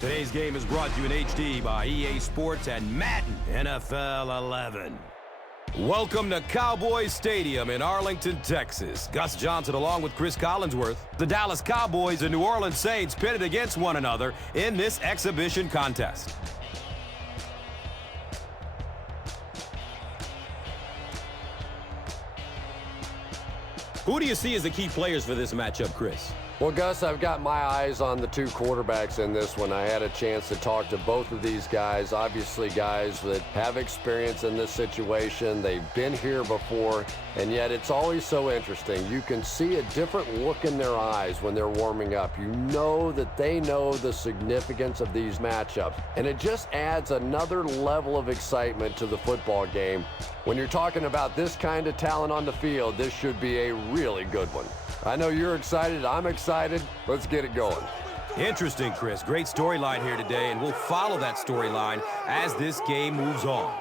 Today's game is brought to you in HD by EA Sports and Madden NFL 11. Welcome to Cowboys Stadium in Arlington, Texas. Gus Johnson along with Chris Collinsworth. The Dallas Cowboys and New Orleans Saints pitted against one another in this exhibition contest. Who do you see as the key players for this matchup, Chris? Well, Gus, I've got my eyes on the two quarterbacks in this one. I had a chance to talk to both of these guys, obviously guys that have experience in this situation. They've been here before, and yet it's always so interesting. You can see a different look in their eyes when they're warming up. You know that they know the significance of these matchups, and it just adds another level of excitement to the football game. When you're talking about this kind of talent on the field, this should be a really good one. I know you're excited. I'm excited. Let's get it going. Interesting, Chris. Great storyline here today, and we'll follow that storyline as this game moves on.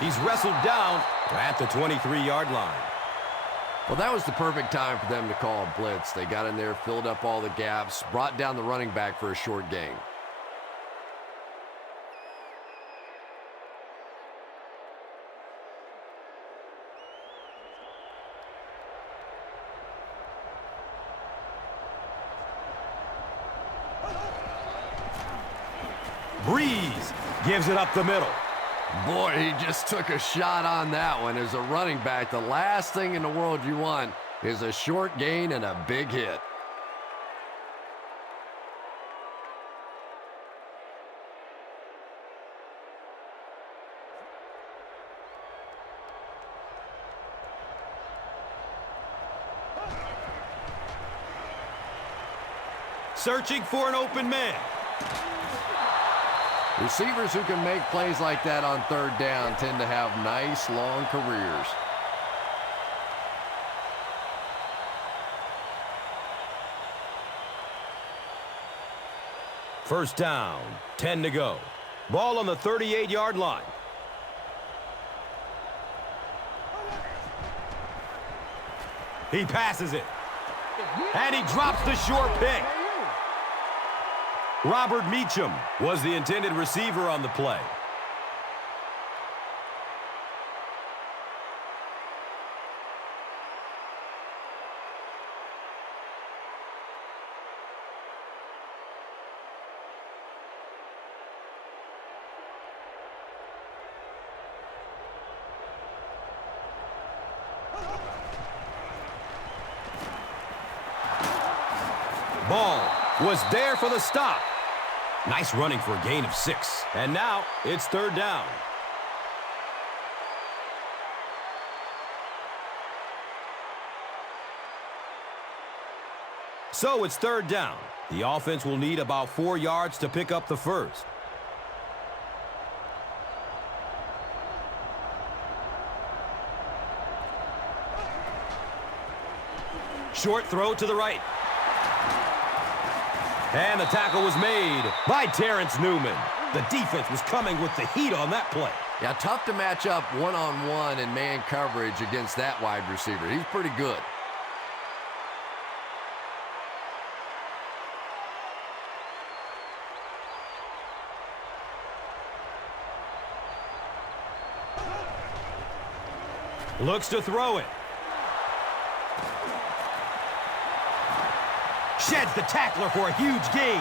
He's wrestled down at the 23-yard line. Well, that was the perfect time for them to call a blitz. They got in there, filled up all the gaps, brought down the running back for a short gain. Breeze gives it up the middle. Boy, he just took a shot on that one. As a running back, the last thing in the world you want is a short gain and a big hit. Searching for an open man. Receivers who can make plays like that on third down tend to have nice, long careers. First down, 10 to go. Ball on the 38-yard line. He passes it. And he drops the short pick. Robert Meacham was the intended receiver on the play. Ball was there for the stop. Nice running for a gain of 6. And now it's third down. So it's third down. The offense will need about 4 yards to pick up the first. Short throw to the right. And the tackle was made by Terrence Newman. The defense was coming with the heat on that play. Yeah, tough to match up one-on-one in man coverage against that wide receiver. He's pretty good. Looks to throw it. Sheds the tackler for a huge gain.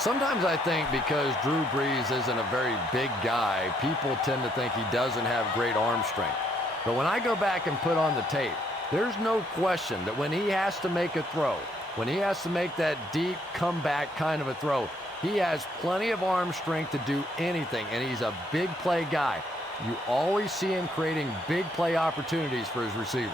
Sometimes I think because Drew Brees isn't a very big guy, people tend to think he doesn't have great arm strength. But when I go back and put on the tape, there's no question that when he has to make a throw, when he has to make that deep comeback kind of a throw, he has plenty of arm strength to do anything, and he's a big play guy. You always see him creating big play opportunities for his receivers.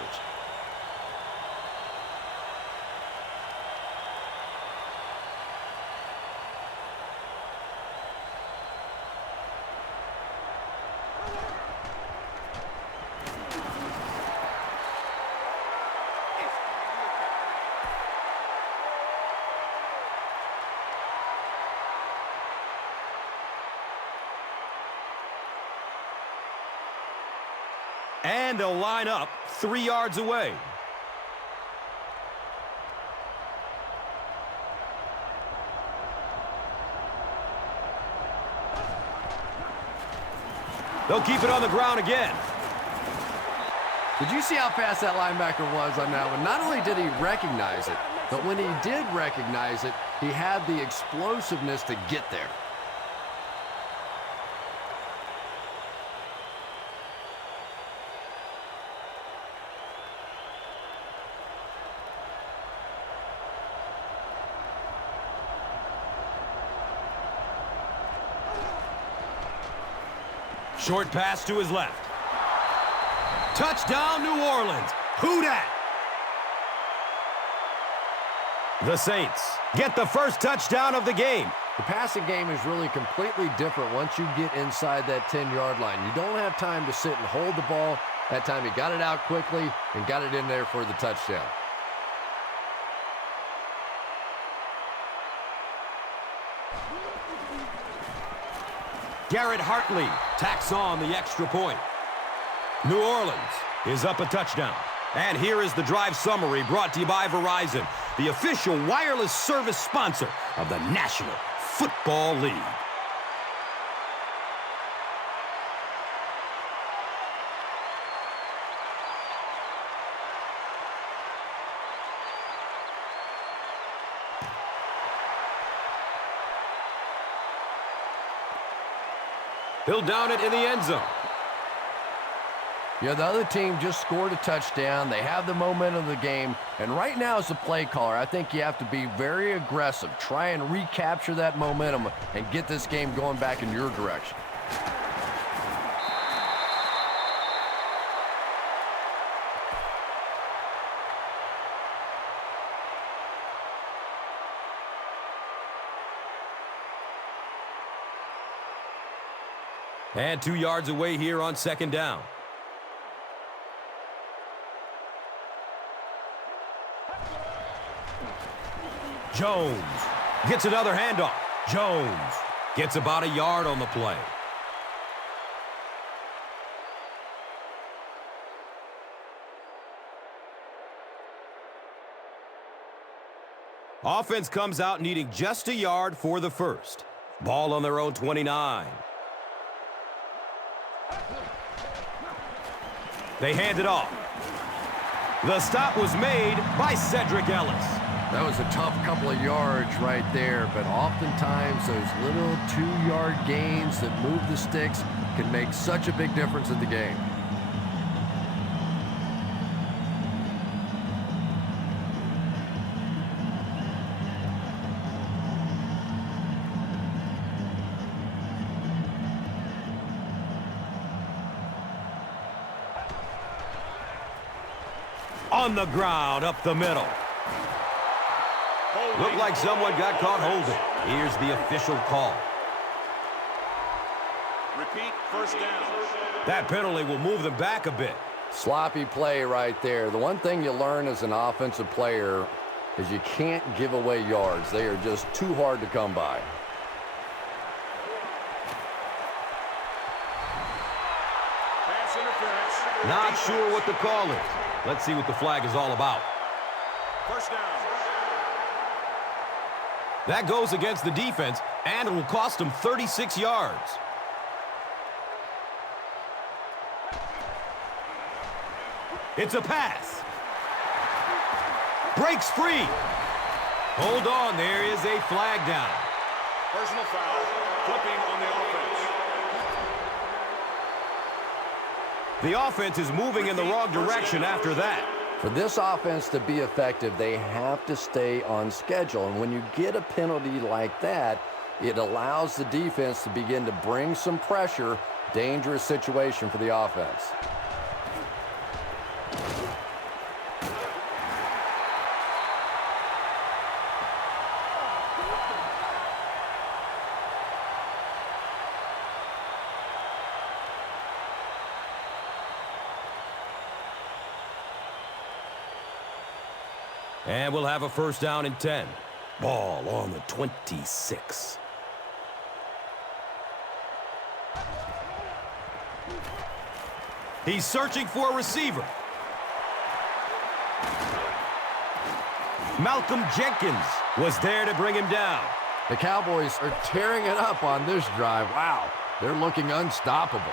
And they'll line up 3 yards away. They'll keep it on the ground again. Did you see how fast that linebacker was on that one? Not only did he recognize it, but when he did recognize it, he had the explosiveness to get there. Short pass to his left. Touchdown, New Orleans. Who dat? The Saints get the first touchdown of the game. The passing game is really completely different once you get inside that 10-yard line. You don't have time to sit and hold the ball. That time he got it out quickly and got it in there for the touchdown. Garrett Hartley tacks on the extra point. New Orleans is up a touchdown. And here is the drive summary brought to you by Verizon, the official wireless service sponsor of the National Football League. He'll down it in the end zone. Yeah, the other team just scored a touchdown. They have the momentum of the game. And right now as a play caller, I think you have to be very aggressive. Try and recapture that momentum and get this game going back in your direction. And 2 yards away here on second down. Jones gets another handoff. Jones gets about a yard on the play. Offense comes out needing just a yard for the first. Ball on their own 29. They hand it off. The stop was made by Cedric Ellis. That was a tough couple of yards right there, but oftentimes those little 2-yard gains that move the sticks can make such a big difference in the game. On the ground, up the middle. Looked like someone got caught holding. Here's the official call. Repeat, first down. That penalty will move them back a bit. Sloppy play right there. The one thing you learn as an offensive player is you can't give away yards. They are just too hard to come by. Pass interference. Not sure what the call is. Let's see what the flag is all about. First down. That goes against the defense, and it will cost them 36 yards. It's a pass. Breaks free. Hold on, there is a flag down. Personal foul. Flipping on the offense. The offense is moving in the wrong direction after that. For this offense to be effective, they have to stay on schedule. And when you get a penalty like that, it allows the defense to begin to bring some pressure. Dangerous situation for the offense. And we'll have a first down and 10. Ball on the 26. He's searching for a receiver. Malcolm Jenkins was there to bring him down. The Cowboys are tearing it up on this drive. Wow, they're looking unstoppable.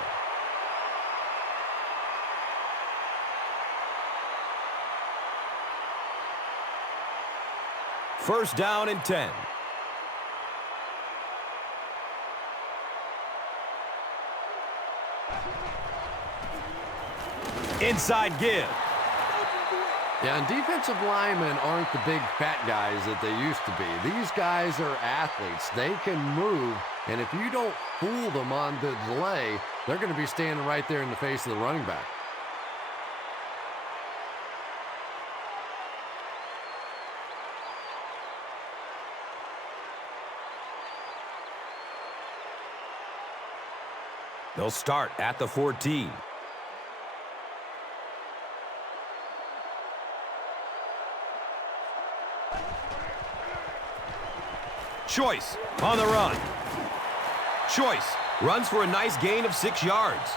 First down and 10. Inside give. Yeah, and defensive linemen aren't the big fat guys that they used to be. These guys are athletes. They can move, and if you don't fool them on the delay, they're going to be standing right there in the face of the running back. They'll start at the 14. Choice on the run. Choice runs for a nice gain of 6 yards.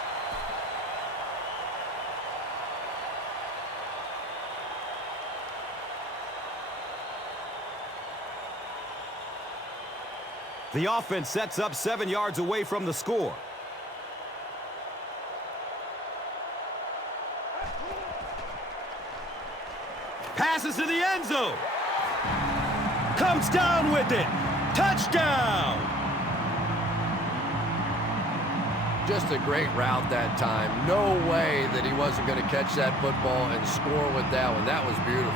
The offense sets up 7 yards away from the score. Passes to the end zone. Comes down with it. Touchdown! Just a great route that time. No way that he wasn't going to catch that football and score with that one. That was beautiful.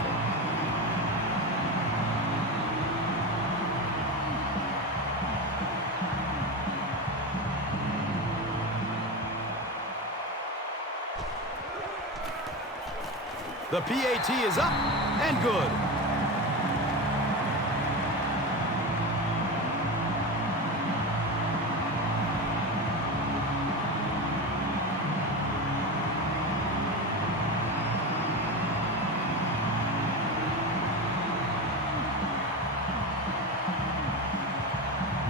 The PAT is up and good.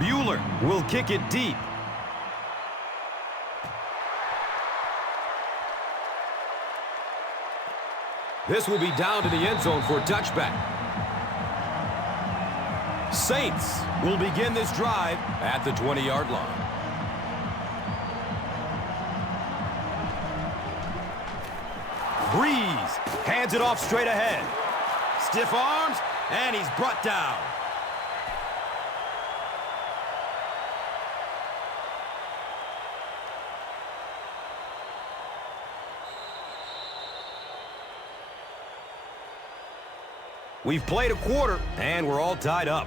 Bueller will kick it deep. This will be down to the end zone for a touchback. Saints will begin this drive at the 20-yard line. Breeze hands it off straight ahead. Stiff arms, and he's brought down. We've played a quarter, and we're all tied up.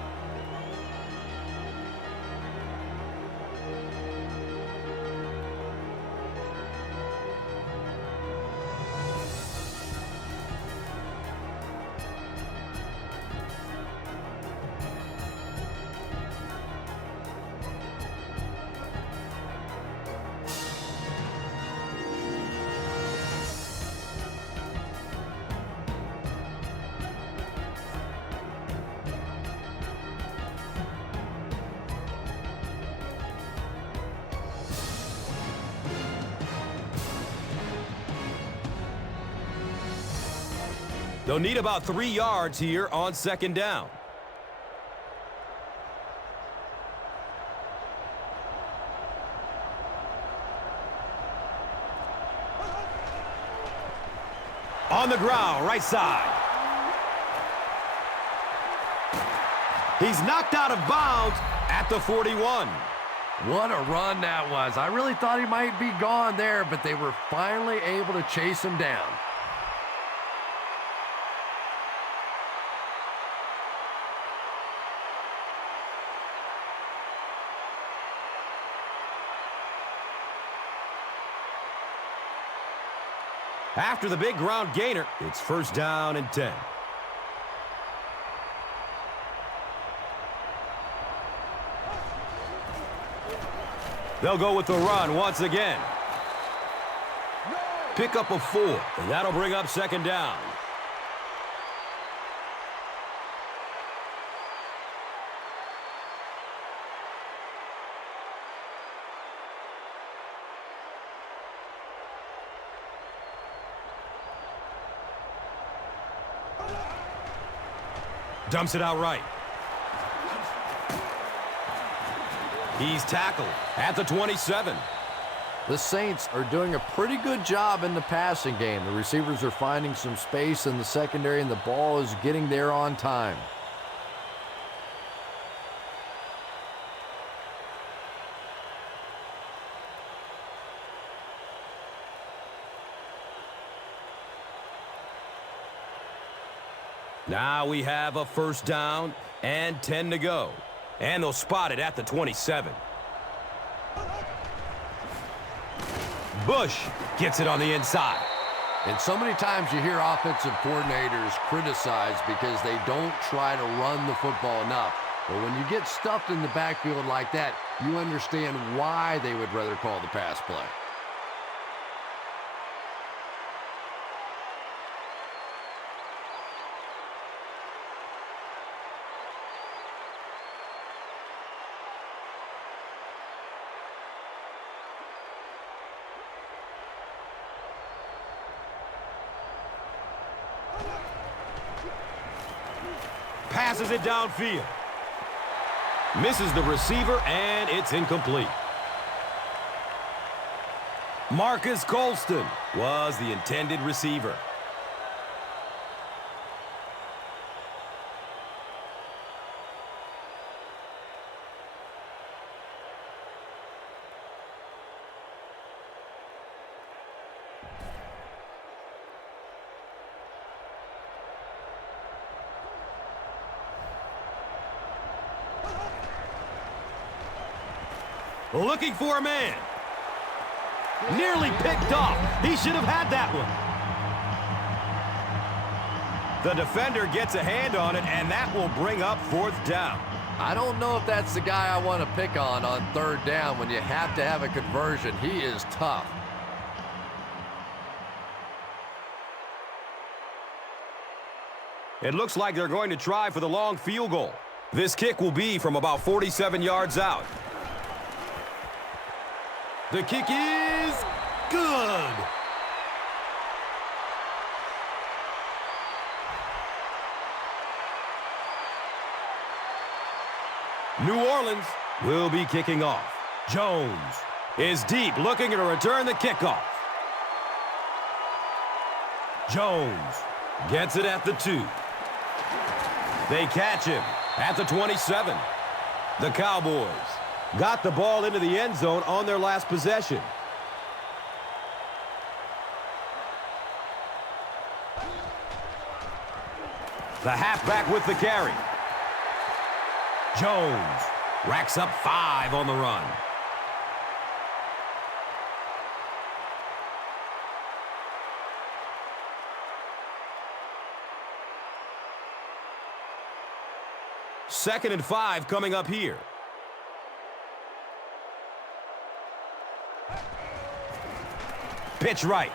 They'll need about 3 yards here on second down. On the ground, right side. He's knocked out of bounds at the 41. What a run that was. I really thought he might be gone there, but they were finally able to chase him down. After the big ground gainer, it's first down and 10. They'll go with the run once again. Pick up a 4, and that'll bring up second down. Dumps it out right. He's tackled at the 27. The Saints are doing a pretty good job in the passing game. The receivers are finding some space in the secondary, and the ball is getting there on time. Now we have a first down and 10 to go. And they'll spot it at the 27. Bush gets it on the inside. And so many times you hear offensive coordinators criticized because they don't try to run the football enough. But when you get stuffed in the backfield like that, you understand why they would rather call the pass play. Passes it downfield. Misses the receiver, and it's incomplete. Marcus Colston was the intended receiver. Looking for a man. Nearly picked off. He should have had that one. The defender gets a hand on it, and that will bring up fourth down. I don't know if that's the guy I want to pick on third down when you have to have a conversion. He is tough. It looks like they're going to try for the long field goal. This kick will be from about 47 yards out. The kick is good. New Orleans will be kicking off. Jones is deep, looking to return the kickoff. Jones gets it at the 2. They catch him at the 27. The Cowboys got the ball into the end zone on their last possession. The halfback with the carry. Jones racks up 5 on the run. Second and 5 coming up here. Pitch right.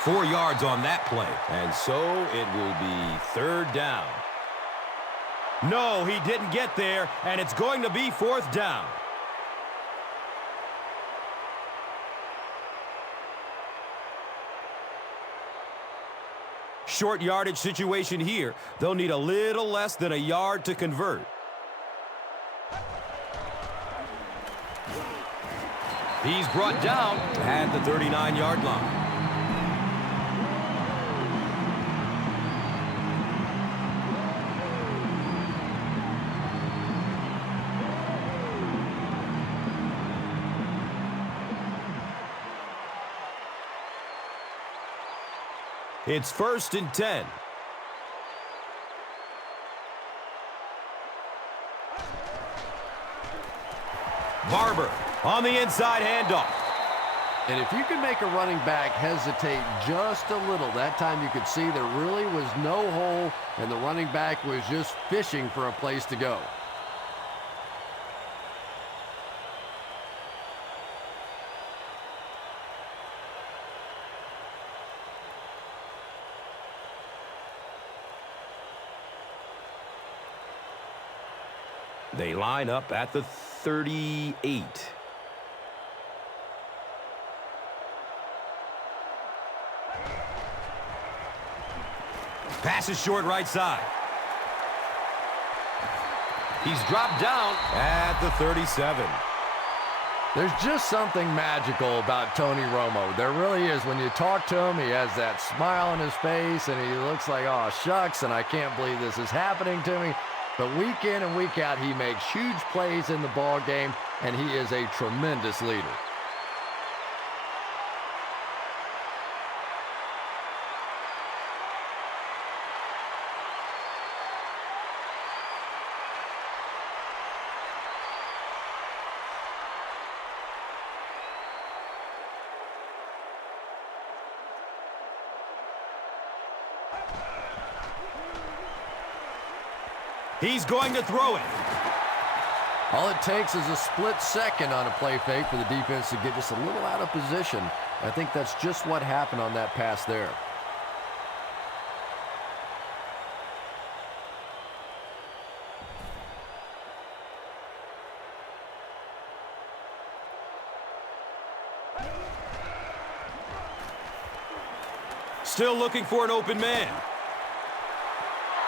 4 yards on that play. And so it will be third down. No, he didn't get there, and it's going to be fourth down. Short yardage situation here. They'll need a little less than a yard to convert. He's brought down at the 39-yard line. It's first and 10. Barber on the inside handoff. And if you can make a running back hesitate just a little, that time you could see there really was no hole, and the running back was just fishing for a place to go. They line up at the 38. Pass is short right side. He's dropped down at the 37. There's just something magical about Tony Romo. There really is. When you talk to him, he has that smile on his face, and he looks like, oh, shucks, and I can't believe this is happening to me. But week in and week out, he makes huge plays in the ball game, and he is a tremendous leader. He's going to throw it. All it takes is a split second on a play fake for the defense to get just a little out of position. I think that's just what happened on that pass there. Still looking for an open man.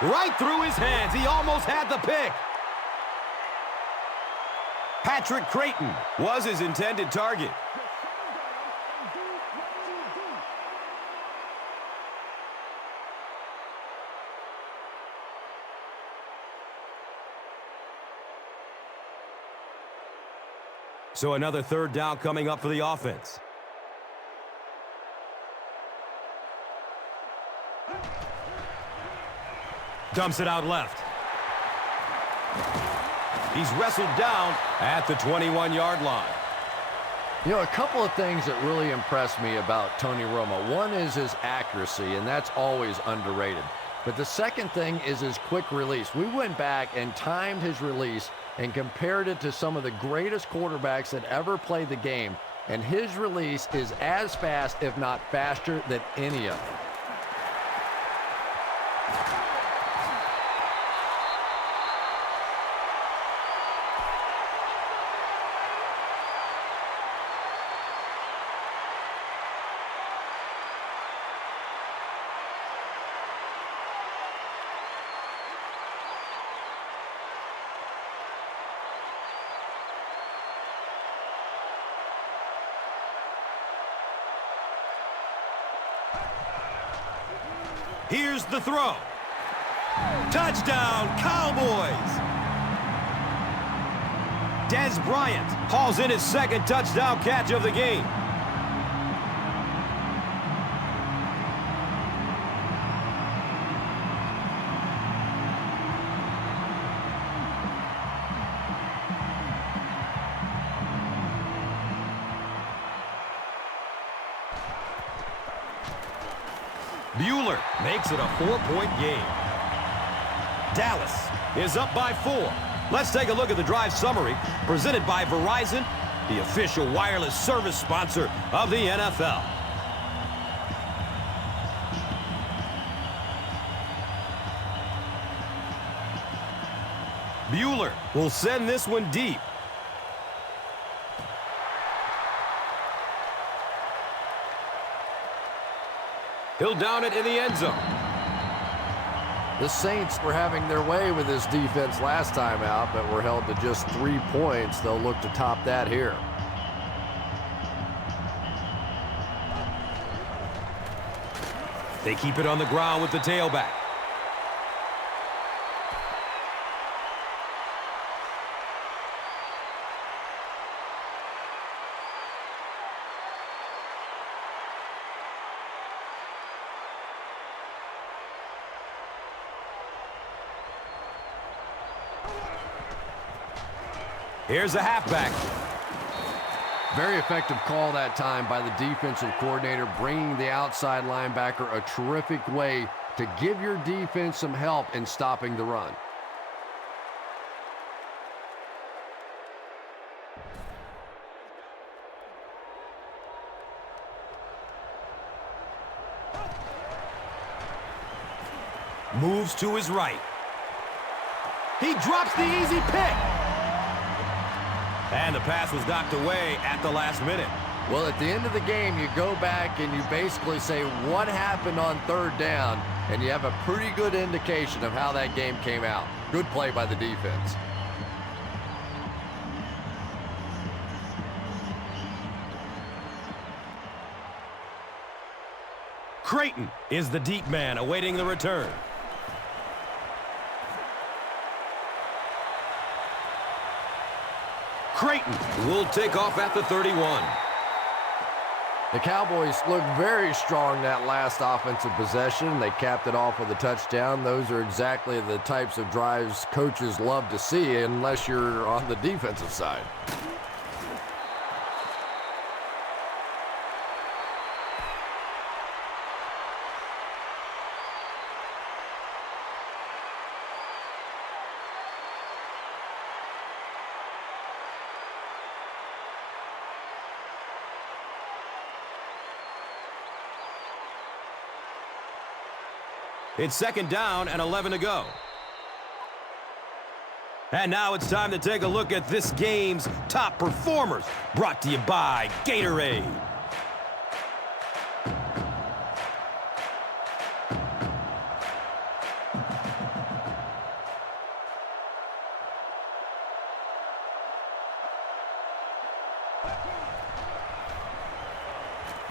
Right through his hands. He almost had the pick. Patrick Creighton was his intended target. So another third down coming up for the offense. Dumps it out left. He's wrestled down at the 21-yard line. You know, a couple of things that really impressed me about Tony Romo. One is his accuracy, and that's always underrated. But the second thing is his quick release. We went back and timed his release and compared it to some of the greatest quarterbacks that ever played the game. And his release is as fast, if not faster, than any of them. Here's the throw. Touchdown, Cowboys! Dez Bryant hauls in his second touchdown catch of the game. Bueller makes it a 4-point game. Dallas is up by 4. Let's take a look at the drive summary presented by Verizon, the official wireless service sponsor of the NFL. Bueller will send this one deep. He'll down it in the end zone. The Saints were having their way with this defense last time out, but were held to just 3 points. They'll look to top that here. They keep it on the ground with the tailback. Here's the halfback. Very effective call that time by the defensive coordinator, bringing the outside linebacker a terrific way to give your defense some help in stopping the run. Moves to his right. He drops the easy pick. And the pass was knocked away at the last minute. Well, at the end of the game, you go back and you basically say what happened on third down, and you have a pretty good indication of how that game came out. Good play by the defense. Creighton is the deep man awaiting the return. Creighton will take off at the 31. The Cowboys looked very strong that last offensive possession. They capped it off with a touchdown. Those are exactly the types of drives coaches love to see unless you're on the defensive side. It's second down and 11 to go. And now it's time to take a look at this game's top performers, brought to you by Gatorade.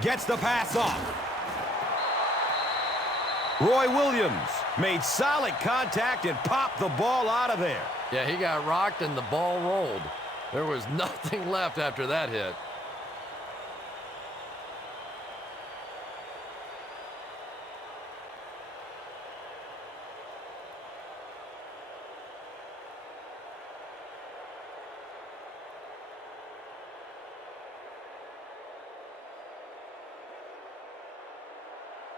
Gets the pass off. Roy Williams made solid contact and popped the ball out of there. Yeah, he got rocked and the ball rolled. There was nothing left after that hit.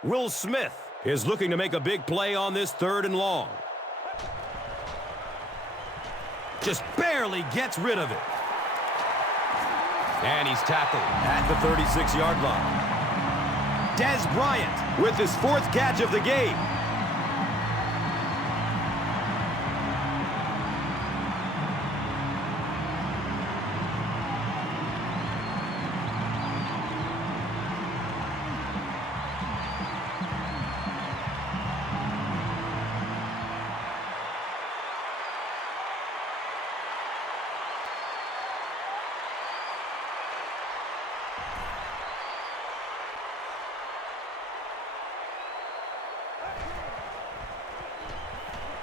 Will Smith is looking to make a big play on this third and long. Just barely gets rid of it. And he's tackled at the 36-yard line. Des Bryant with his fourth catch of the game.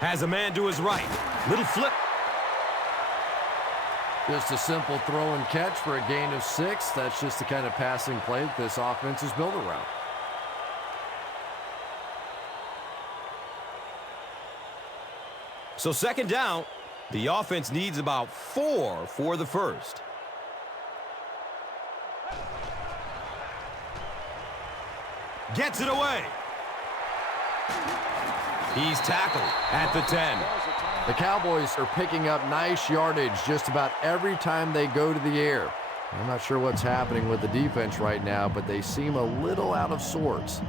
Has a man to his right. Little flip. Just a simple throw and catch for a gain of 6. That's just the kind of passing play that this offense is built around. So second down, the offense needs about 4 for the first. Gets it away. He's tackled at the 10. The Cowboys are picking up nice yardage just about every time they go to the air. I'm not sure what's happening with the defense right now, but they seem a little out of sorts.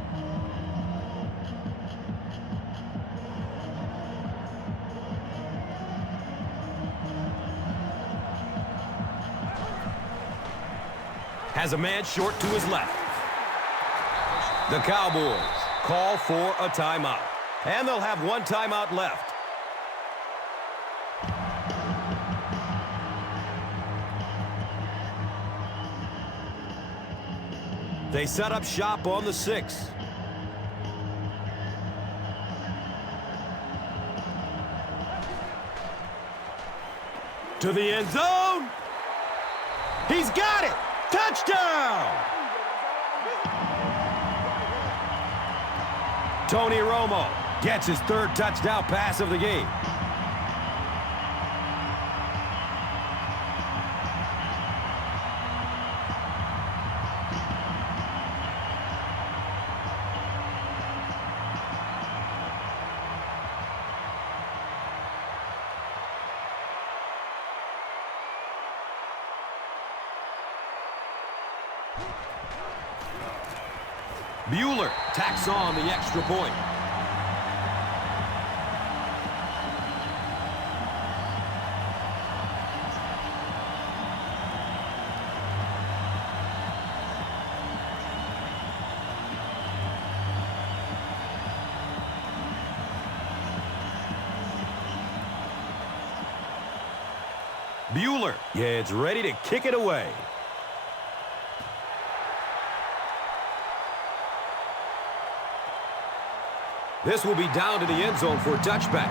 Has a man short to his left. The Cowboys call for a timeout. And they'll have one timeout left. They set up shop on the 6. To the end zone. He's got it. Touchdown. Tony Romo gets his third touchdown pass of the game. Bueller tacks on the extra point. Bueller gets ready to kick it away. This will be down to the end zone for a touchback.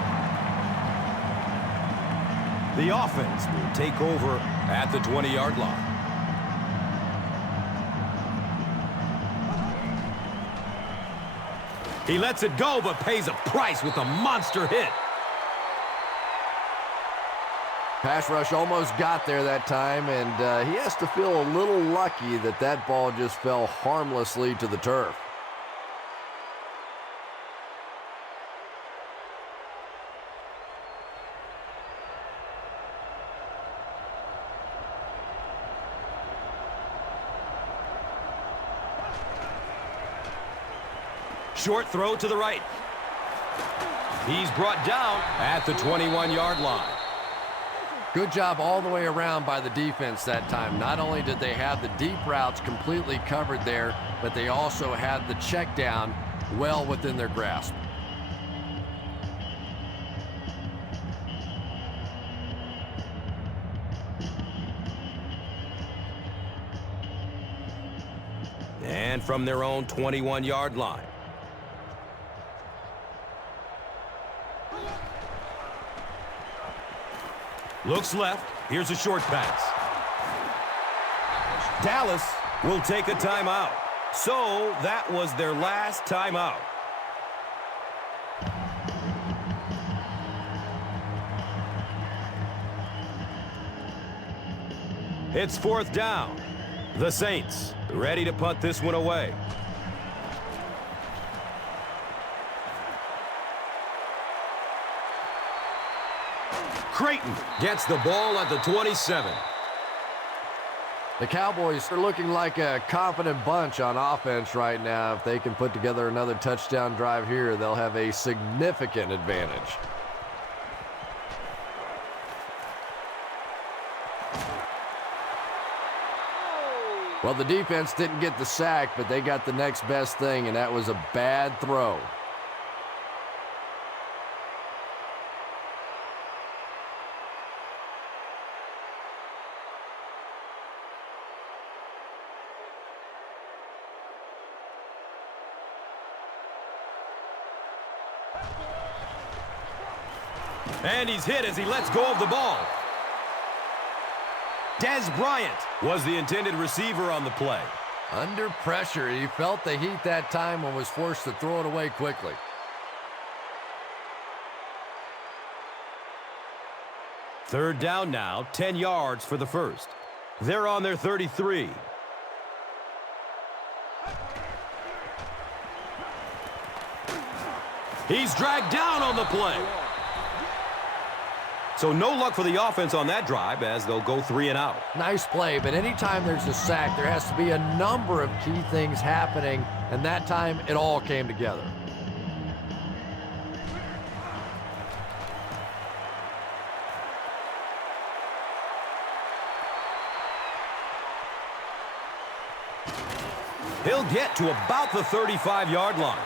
The offense will take over at the 20-yard line. He lets it go, but pays a price with a monster hit. Pass rush almost got there that time, and he has to feel a little lucky that that ball just fell harmlessly to the turf. Short throw to the right. He's brought down at the 21-yard line. Good job all the way around by the defense that time. Not only did they have the deep routes completely covered there, but they also had the check down well within their grasp. And from their own 21-yard line. Looks left. Here's a short pass. Dallas will take a timeout. So that was their last timeout. It's fourth down. The Saints ready to punt this one away. Creighton gets the ball at the 27. The Cowboys are looking like a confident bunch on offense right now. If they can put together another touchdown drive here, they'll have a significant advantage. Well, the defense didn't get the sack, but they got the next best thing, and that was a bad throw. And he's hit as he lets go of the ball. Des Bryant was the intended receiver on the play. Under pressure, he felt the heat that time and was forced to throw it away quickly. Third down now, 10 yards for the first. They're on their 33. He's dragged down on the play. So no luck for the offense on that drive as they'll go 3 and out. Nice play, but anytime there's a sack, there has to be a number of key things happening, and that time it all came together. He'll get to about the 35-yard line.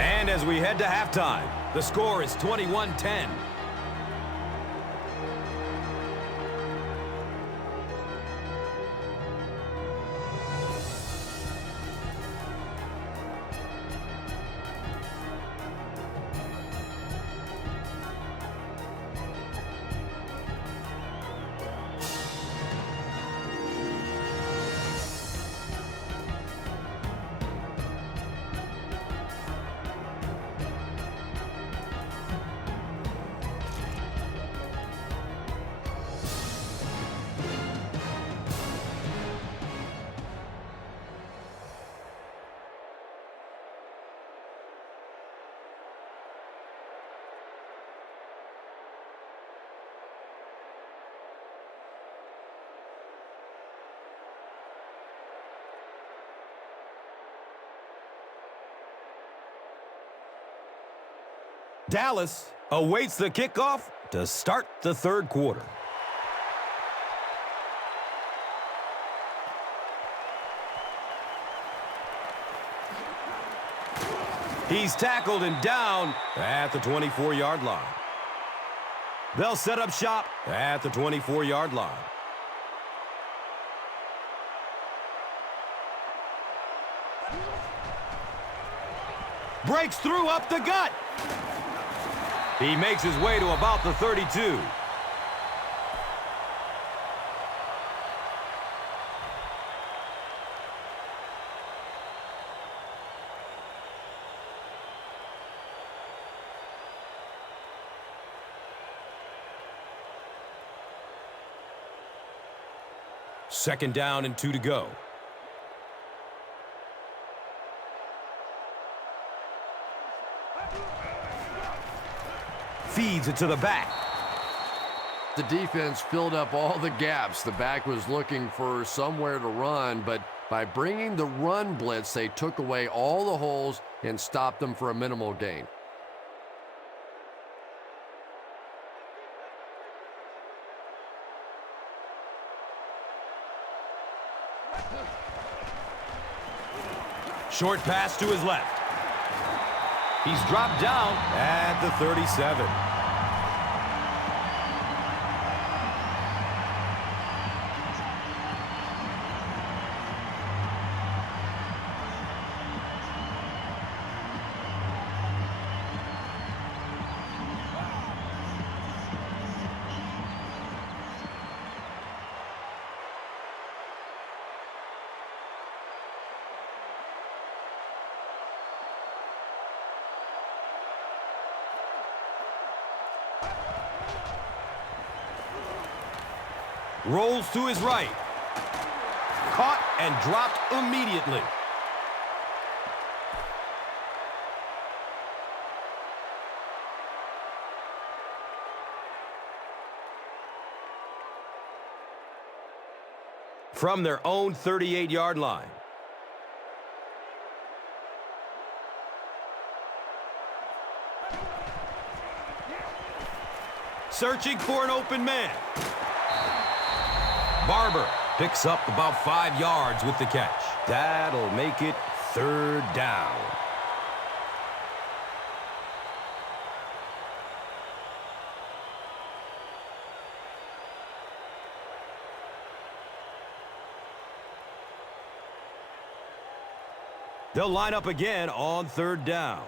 And as we head to halftime, the score is 21-10. Dallas awaits the kickoff to start the third quarter. He's tackled and down at the 24-yard line. They'll set up shop at the 24-yard line. Breaks through up the gut. He makes his way to about the 32. Second down and 2 to go. Feeds it to the back. The defense filled up all the gaps. The back was looking for somewhere to run, but by bringing the run blitz, they took away all the holes and stopped them for a minimal gain. Short pass to his left. He's dropped down at the 37. Rolls to his right. Caught and dropped immediately. From their own 38-yard line. Searching for an open man. Barber picks up about 5 yards with the catch. That'll make it third down. They'll line up again on third down.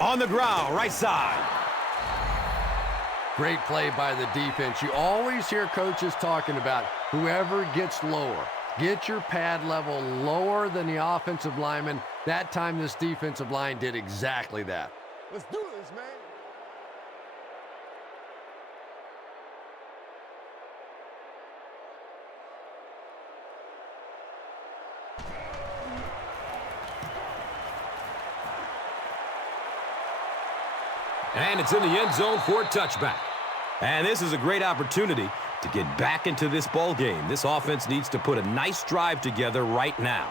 On the ground, right side. Great play by the defense. You always hear coaches talking about whoever gets lower. Get your pad level lower than the offensive lineman. That time this defensive line did exactly that. Let's do this, man. And it's in the end zone for a touchback. And this is a great opportunity to get back into this ball game. This offense needs to put a nice drive together right now.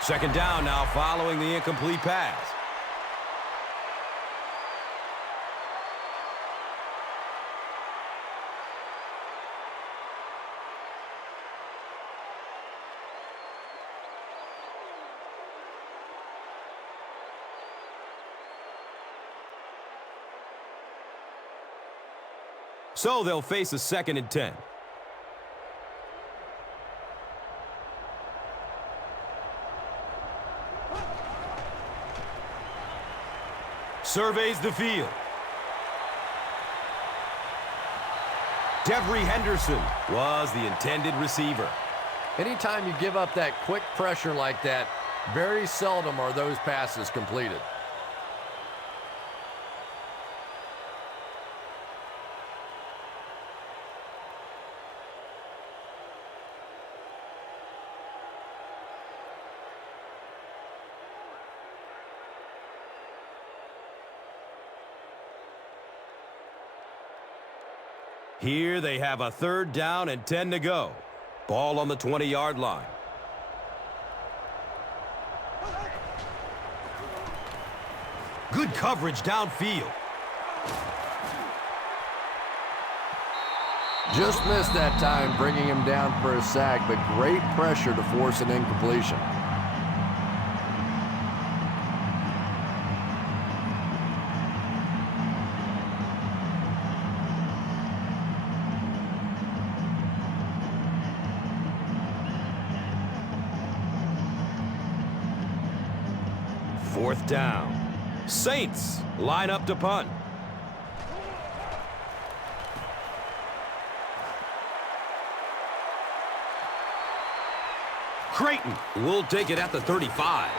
Second down now following the incomplete pass. So they'll face a 2nd and 10. Surveys the field. Devery Henderson was the intended receiver. Anytime you give up that quick pressure like that, very seldom are those passes completed. Here they have a 3rd down and 10 to go. Ball on the 20-yard line. Good coverage downfield. Just missed that time, bringing him down for a sack, but great pressure to force an incompletion. Fourth down. Saints line up to punt. Creighton will take it at the 35.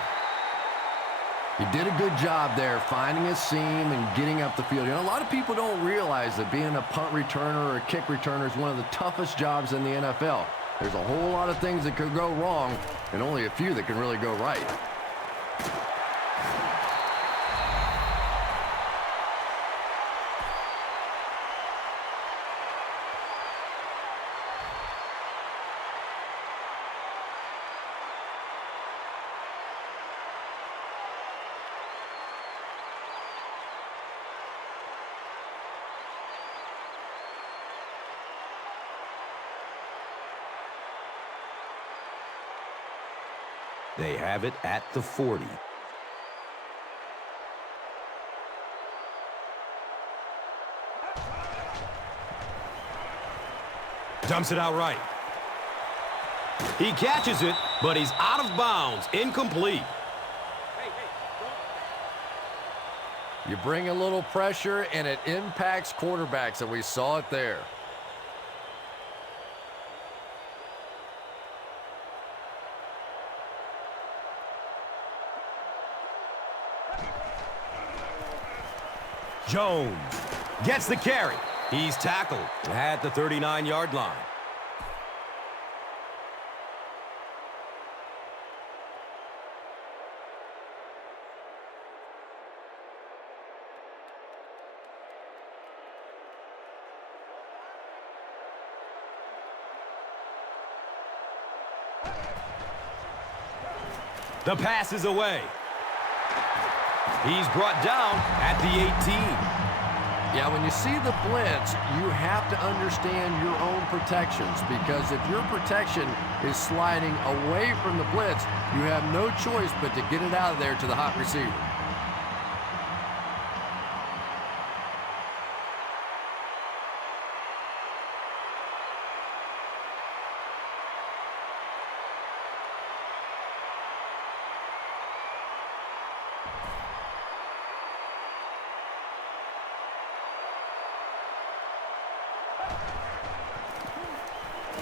He did a good job there, finding a seam and getting up the field. You know, a lot of people don't realize that being a punt returner or a kick returner is one of the toughest jobs in the NFL. There's a whole lot of things that could go wrong, and only a few that can really go right. They have it at the 40. Dumps it out right. He catches it, but he's out of bounds. Incomplete. You bring a little pressure, and it impacts quarterbacks, and we saw it there. Jones gets the carry. He's tackled at the 39-yard line. The pass is away. He's brought down at the 18. Yeah, when you see the blitz, you have to understand your own protections, because if your protection is sliding away from the blitz, you have no choice but to get it out of there to the hot receiver.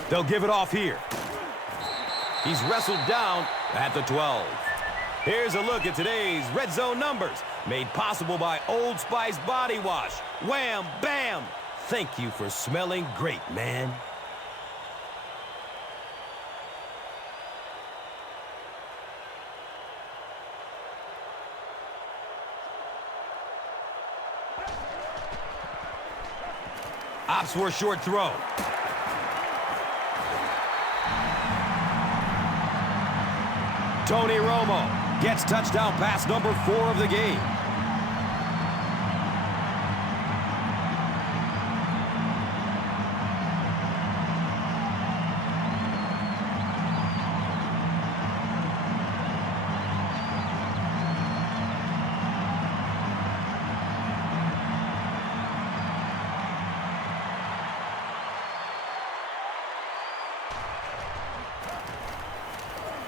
They'll give it off here. He's wrestled down at the 12. Here's a look at today's red zone numbers, made possible by Old Spice Body Wash. Wham, bam! Thank you for smelling great, man. Opts for a short throw. Tony Romo gets touchdown pass number 4 of the game.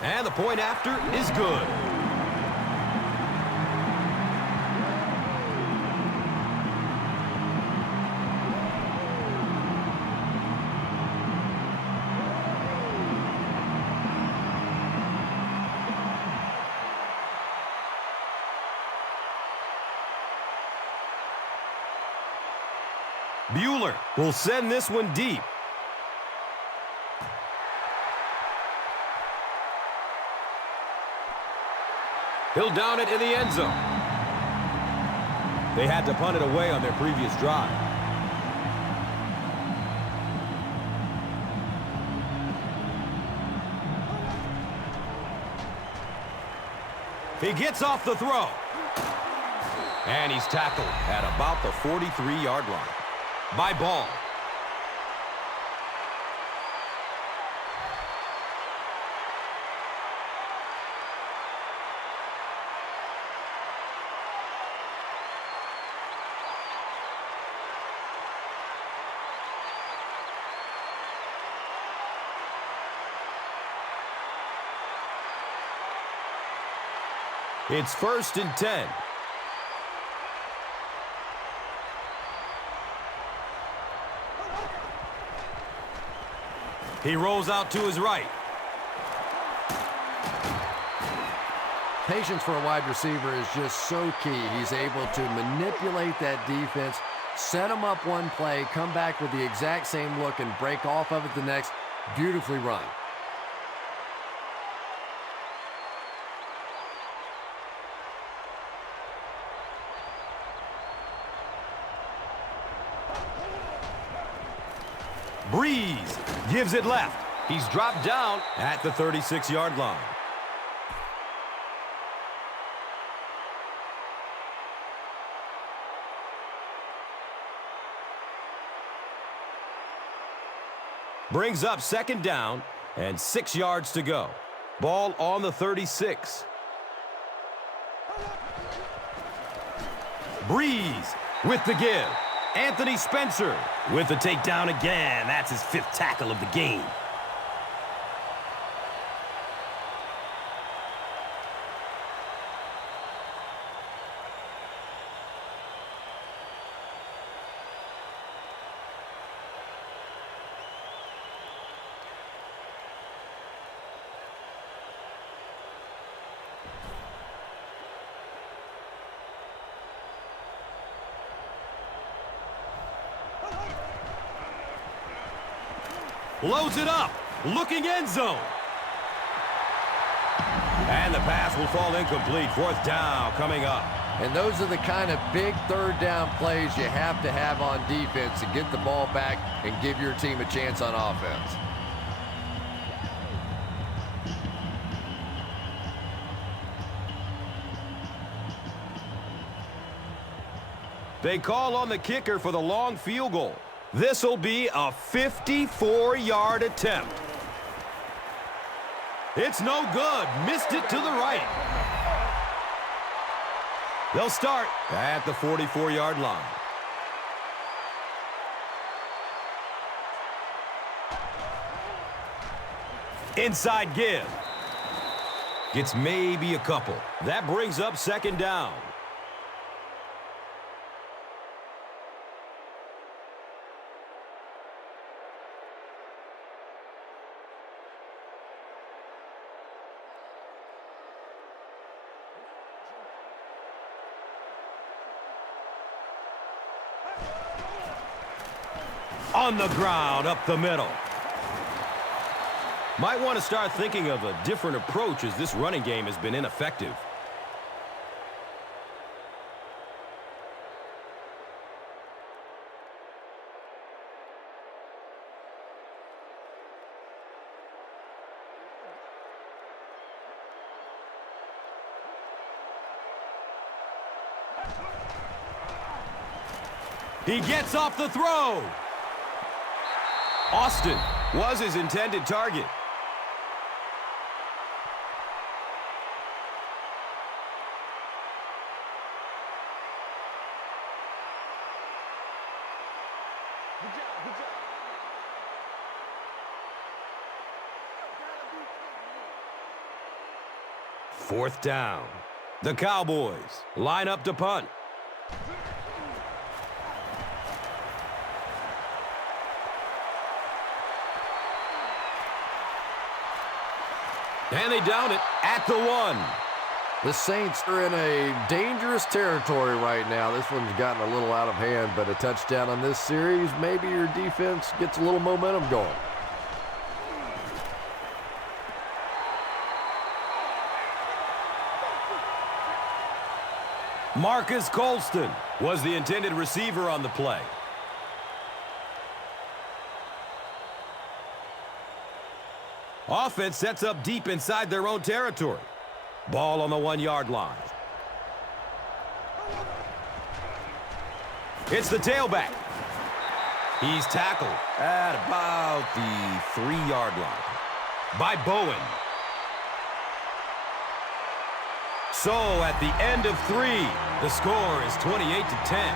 And the point after is good. Bueller will send this one deep. He'll down it in the end zone. They had to punt it away on their previous drive. He gets off the throw. And he's tackled at about the 43-yard line. By Ball. It's 1st and 10. He rolls out to his right. Patience for a wide receiver is just so key. He's able to manipulate that defense, set them up one play, come back with the exact same look, and break off of it the next. Beautifully run. Breeze gives it left. He's dropped down at the 36-yard line. Brings up 2nd down and 6 yards to go. Ball on the 36. Breeze with the give. Anthony Spencer with the takedown again. That's his 5th tackle of the game. Loads it up, looking end zone. And the pass will fall incomplete. 4th down coming up. And those are the kind of big 3rd down plays you have to have on defense to get the ball back and give your team a chance on offense. They call on the kicker for the long field goal. This will be a 54-yard attempt. It's no good. Missed it to the right. They'll start at the 44-yard line. Inside give. Gets maybe a couple. That brings up 2nd down. On the ground, up the middle. Might want to start thinking of a different approach as this running game has been ineffective. He gets off the throw. Austin was his intended target. Fourth down. The Cowboys line up to punt. And they down it at the 1. The Saints are in a dangerous territory right now. This one's gotten a little out of hand, but a touchdown on this series, maybe your defense gets a little momentum going. Marcus Colston was the intended receiver on the play. Offense sets up deep inside their own territory. Ball on the 1-yard line. It's the tailback. He's tackled at about the 3-yard line by Bowen. So at the end of 3, the score is 28-10.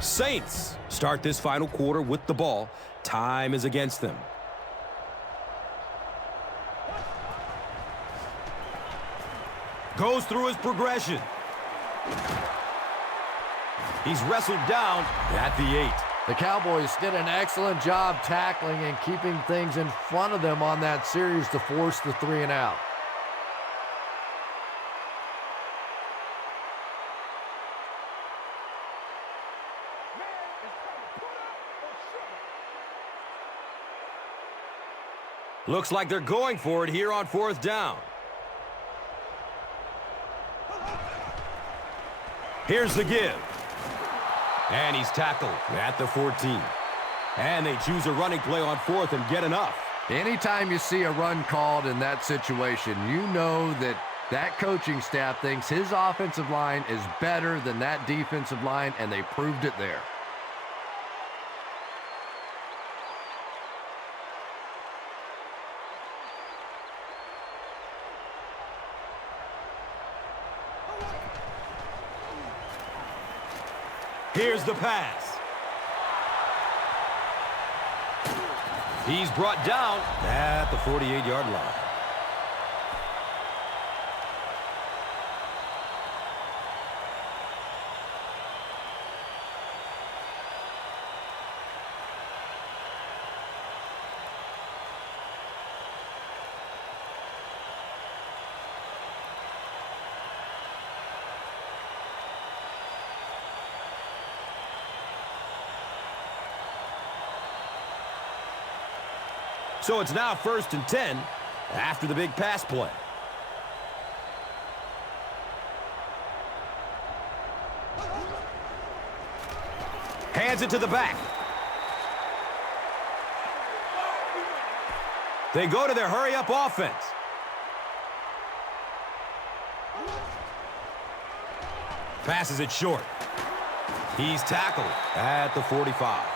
Saints start this final quarter with the ball. Time is against them. Goes through his progression. He's wrestled down at the 8. The Cowboys did an excellent job tackling and keeping things in front of them on that series to force the 3 and out. Looks like they're going for it here on 4th down. Here's the give. And he's tackled at the 14. And they choose a running play on 4th and get enough. Anytime you see a run called in that situation, you know that that coaching staff thinks his offensive line is better than that defensive line, and they proved it there. Here's the pass. He's brought down at the 48-yard line. So it's now 1st and 10 after the big pass play. Hands it to the back. They go to their hurry-up offense. Passes it short. He's tackled at the 45.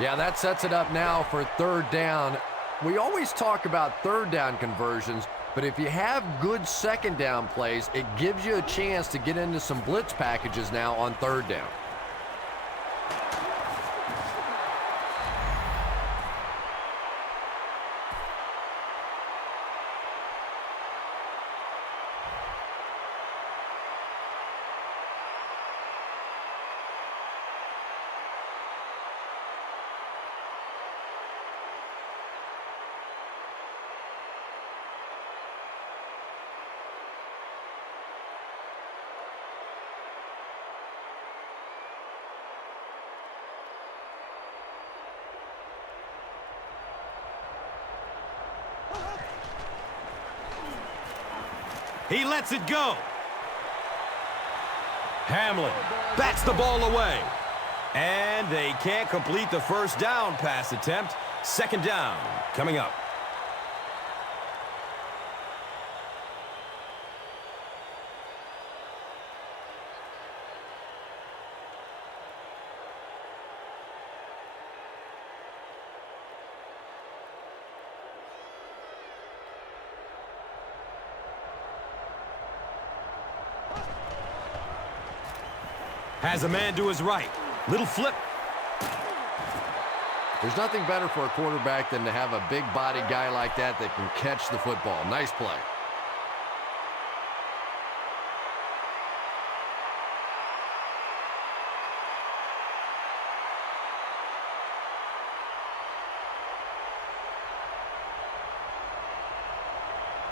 Yeah, that sets it up now for 3rd down. We always talk about 3rd down conversions, but if you have good 2nd down plays, it gives you a chance to get into some blitz packages now on 3rd down. He lets it go. Hamlin bats the ball away. And they can't complete the 1st down pass attempt. 2nd down coming up. Has a man to his right. Little flip. There's nothing better for a quarterback than to have a big body guy like that that can catch the football. Nice play.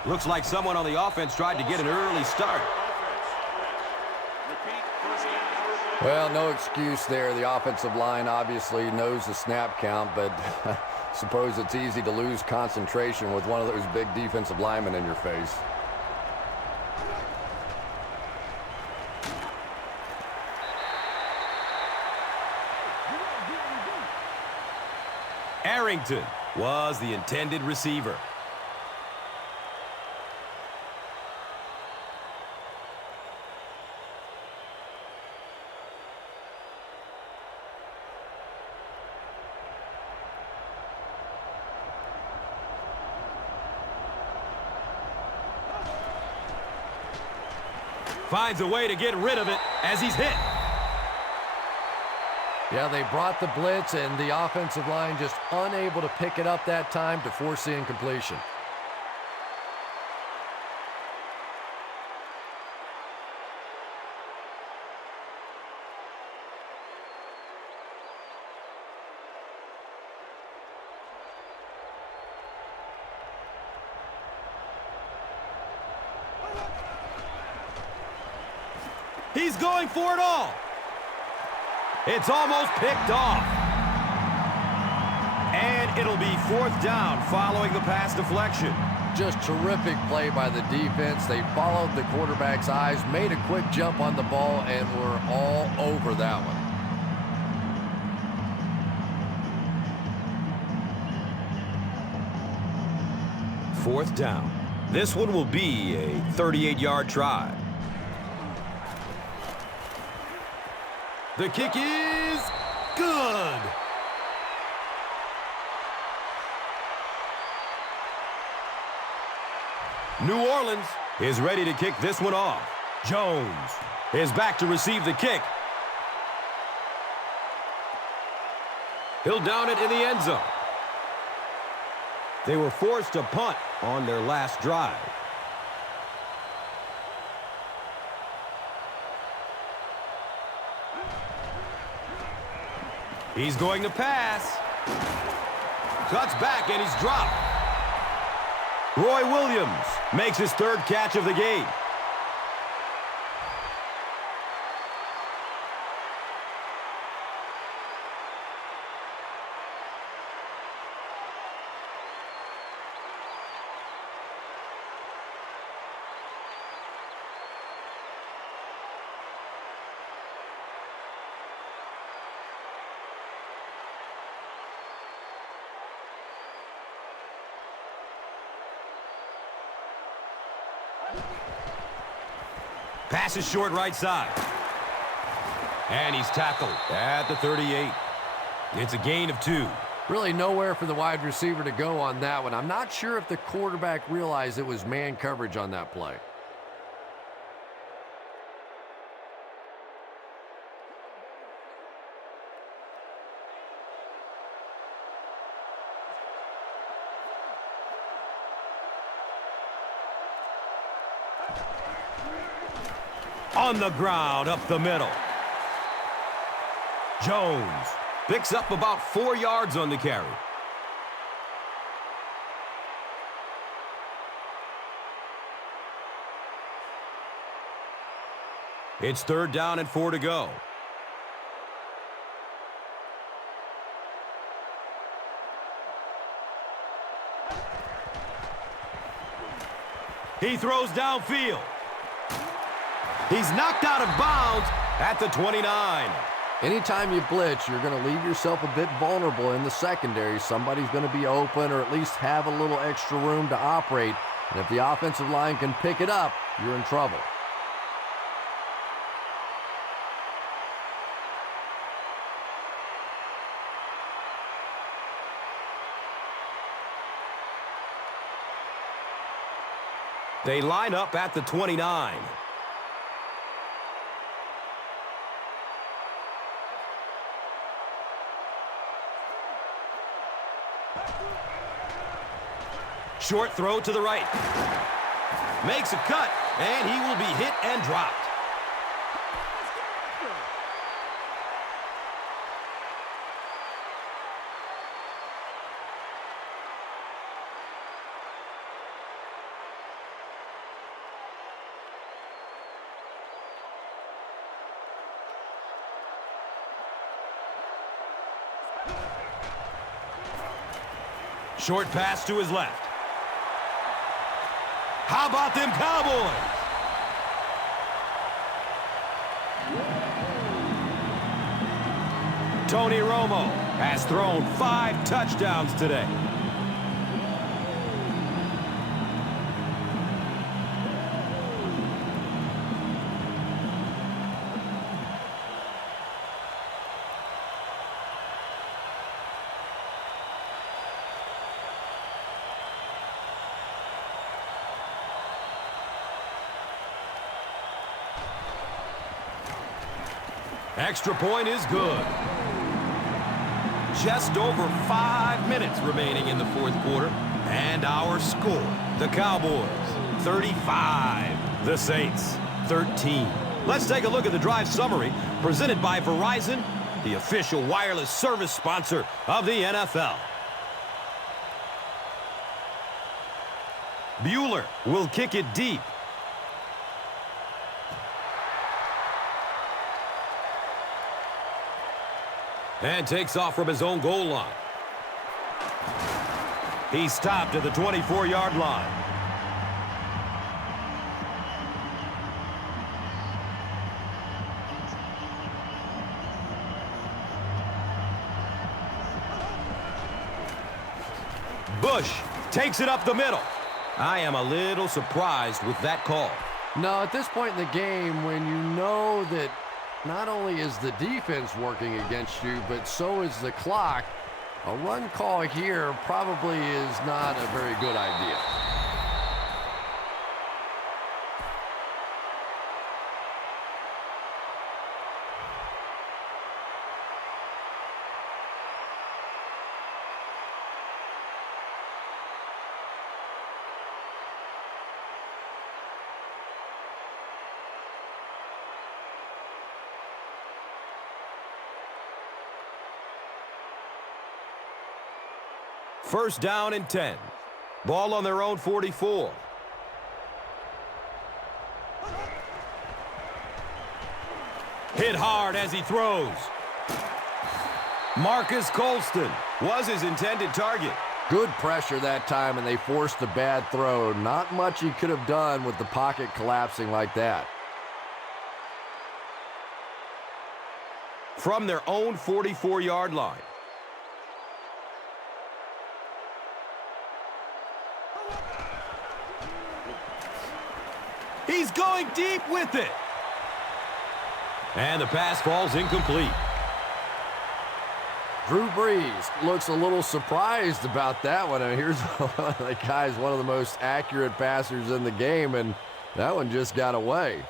Looks like someone on the offense tried to get an early start. Well, no excuse there. The offensive line obviously knows the snap count, but suppose it's easy to lose concentration with one of those big defensive linemen in your face. Arrington was the intended receiver. Finds a way to get rid of it as he's hit. Yeah, they brought the blitz, and the offensive line just unable to pick it up that time to force the incompletion. He's going for it all. It's almost picked off. And it'll be 4th down following the pass deflection. Just terrific play by the defense. They followed the quarterback's eyes, made a quick jump on the ball, and were all over that one. Fourth down. This one will be a 38-yard try. The kick is good. New Orleans is ready to kick this one off. Jones is back to receive the kick. He'll down it in the end zone. They were forced to punt on their last drive. He's going to pass. Cuts back and he's dropped. Roy Williams makes his 3rd catch of the game. Pass is short right side. And he's tackled at the 38. It's a gain of 2. Really nowhere for the wide receiver to go on that one. I'm not sure if the quarterback realized it was man coverage on that play. On the ground, up the middle. Jones picks up about 4 yards on the carry. It's 3rd down and 4 to go. He throws downfield. He's knocked out of bounds at the 29. Anytime you blitz, you're going to leave yourself a bit vulnerable in the secondary. Somebody's going to be open or at least have a little extra room to operate. And if the offensive line can pick it up, you're in trouble. They line up at the 29. Short throw to the right. Makes a cut, and he will be hit and dropped. Short pass to his left. How about them Cowboys? Tony Romo has thrown 5 touchdowns today. Extra point is good. Just over 5 minutes remaining in the fourth quarter. And our score, the Cowboys, 35. The Saints, 13. Let's take a look at the drive summary presented by Verizon, the official wireless service sponsor of the NFL. Bueller will kick it deep. And takes off from his own goal line. He stopped at the 24-yard line. Bush takes it up the middle. I am a little surprised with that call. No, at this point in the game, when you know that not only is the defense working against you, but so is the clock, a run call here probably is not a very good idea. First down and 10. Ball on their own 44. Hit hard as he throws. Marcus Colston was his intended target. Good pressure that time, and they forced a bad throw. Not much he could have done with the pocket collapsing like that. From their own 44-yard line. He's going deep with it. And the pass falls incomplete. Drew Brees looks a little surprised about that one. I mean, here's the guy's one of the most accurate passers in the game, and that one just got away.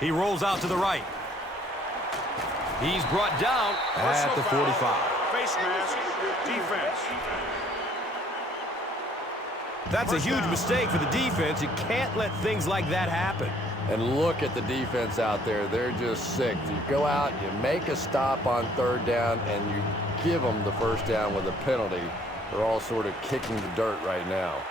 He rolls out to the right. He's brought down at the 45. Face mask, defense. That's a huge mistake for the defense. You can't let things like that happen. And look at the defense out there. They're just sick. You go out, you make a stop on third down, and you give them the first down with a penalty. They're all sort of kicking the dirt right now.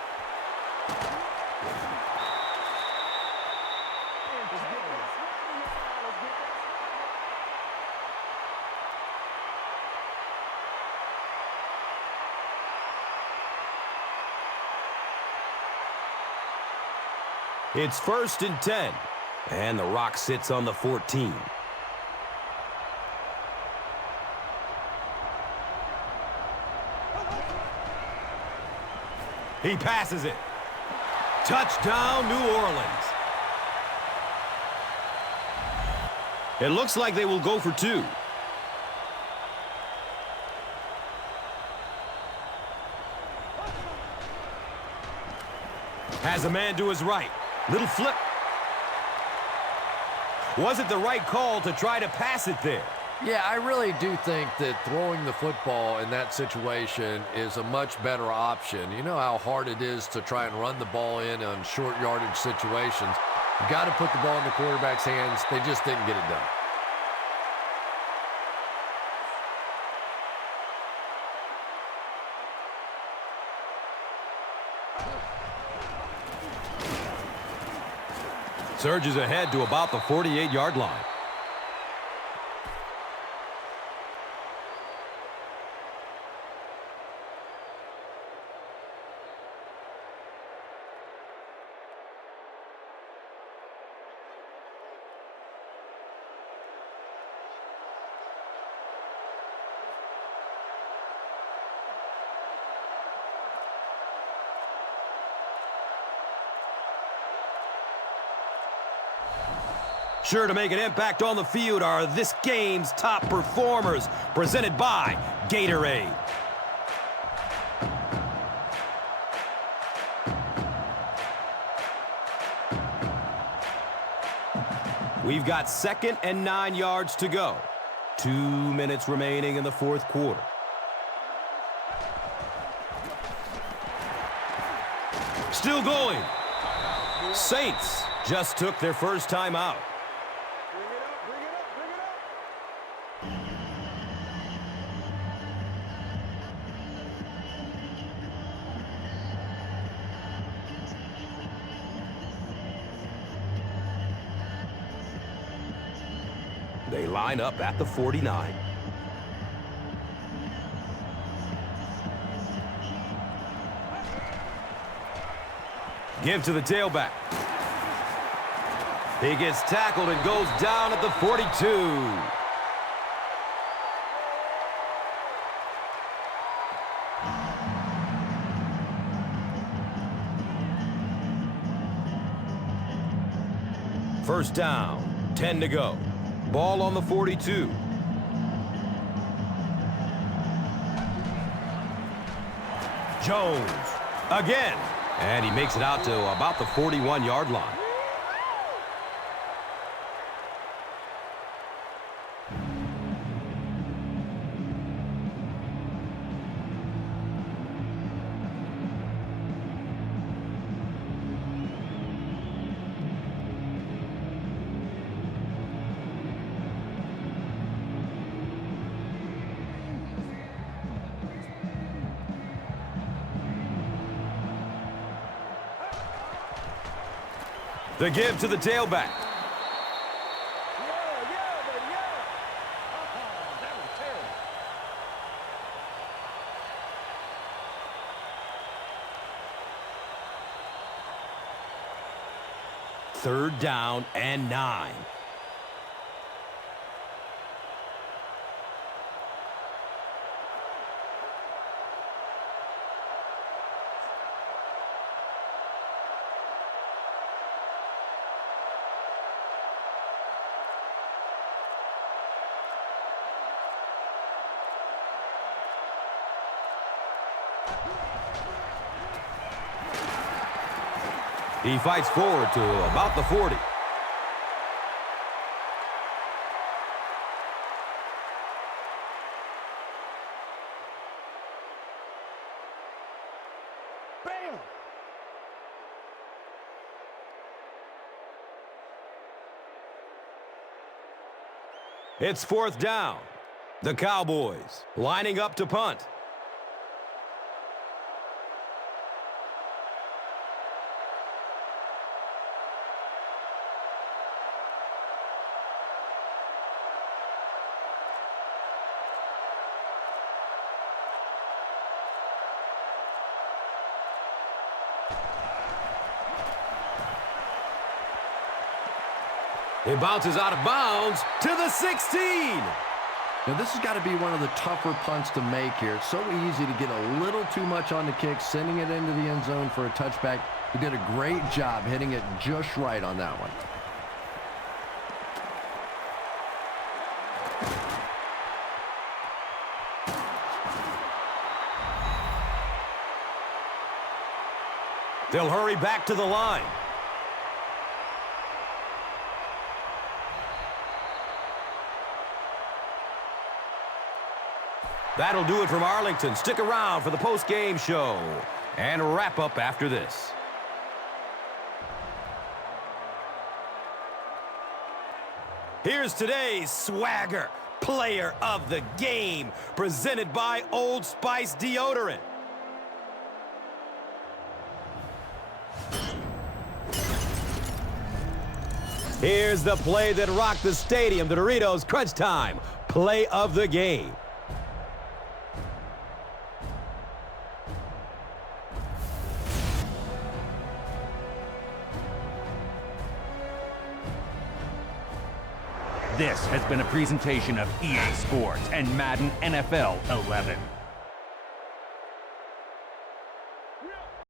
It's 1st and 10, and the Rock sits on the 14. He passes it. Touchdown, New Orleans. It looks like they will go for 2. Has a man to his right. Little flip. Was it the right call to try to pass it there? Yeah, I really do think that throwing the football in that situation is a much better option. You know how hard it is to try and run the ball in on short yardage situations. You got to put the ball in the quarterback's hands. They just didn't get it done. Surges ahead to about the 48-yard line. Sure to make an impact on the field are this game's top performers, presented by Gatorade. We've got 2nd and 9 yards to go. 2 minutes remaining in the fourth quarter. Still going. Saints just took their first time out. They line up at the 49. Give to the tailback. He gets tackled and goes down at the 42. First down, 10 to go. Ball on the 42. Jones again. And he makes it out to about the 41-yard line. The give to the tailback. Third down and 9. He fights forward to about the 40. Bam! It's fourth down. The Cowboys lining up to punt. It bounces out of bounds to the 16. Now, this has got to be one of the tougher punts to make here. It's so easy to get a little too much on the kick, sending it into the end zone for a touchback. He did a great job hitting it just right on that one. They'll hurry back to the line. That'll do it from Arlington. Stick around for the post-game show and wrap up after this. Here's today's swagger player of the game, presented by Old Spice Deodorant. Here's the play that rocked the stadium, the Doritos Crunch Time play of the game. This has been a presentation of EA Sports and Madden NFL 11.